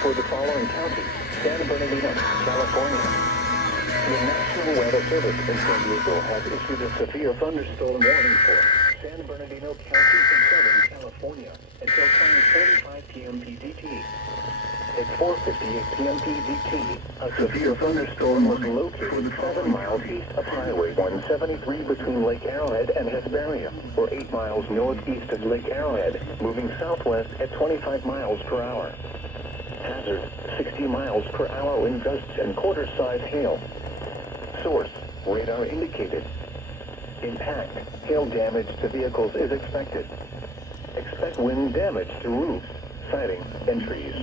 for the following counties: San Bernardino, California. The National Weather Service in San Diego has issued a severe thunderstorm warning for San Bernardino County in Southern California until 10:45 p.m. PDT. At 4:58 p.m. PDT, a severe thunderstorm was located 7 miles east of Highway 173 between Lake Arrowhead and Hesperia, or 8 miles northeast of Lake Arrowhead, moving southwest at 25 miles per hour. Hazard, 60 miles per hour in gusts and quarter-size hail. Source, radar indicated. Impact, hail damage to vehicles is expected. Expect wind damage to roofs, siding, and trees.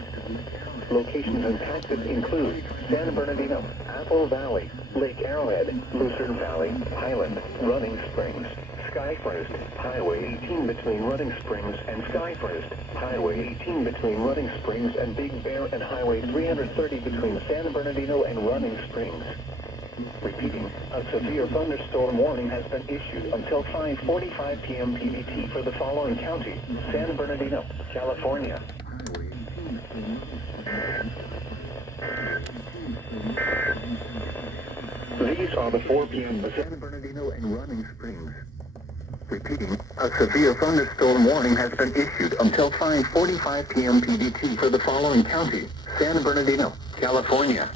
Locations impacted include San Bernardino, Apple Valley, Lake Arrowhead, Lucerne Valley, Highland, Running Springs, Skyforest, Highway 18 between Running Springs and Skyforest, Highway 18 between Running Springs and Big Bear, and Highway 330 between San Bernardino and Running Springs. Repeating, a severe thunderstorm warning has been issued until 5:45 p.m. PDT for the following county: San Bernardino, California. These are the 4 p.m. San Bernardino and Running Springs. Repeating, a severe thunderstorm warning has been issued until 5:45 p.m. PDT for the following county: San Bernardino, California.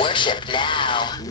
Worship now.